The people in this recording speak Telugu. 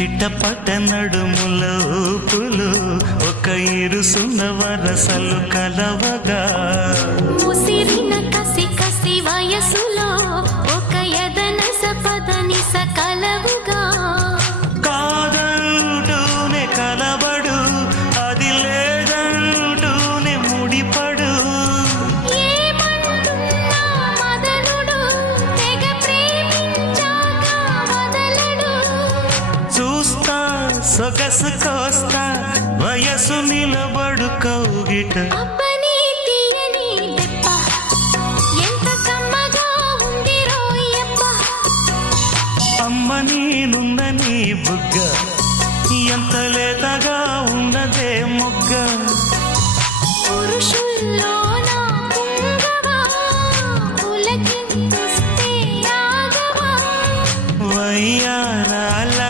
చిట్టపట నడుముల ఊపులు ఒక ఇరుసున్న వరసలు కలవగా ముసిరిన కసి కసి వయసులో ఒక ఎదనస పదనిస కలవుగా కాదంటూనే కలబడు అది లేదంటూనే ముడిపడు ఏమంటున్నా మదనుడు తెగ ప్రేమించాక వదలడు చూస్తా సొగసు కోస్తా వయసు నిలబడు కౌగిట అబ్బని తీయని దెబ్బ ఎంత కమ్మగా ఉంది రోయప్ప అమ్మ నేనున్న నీ బుగ్గ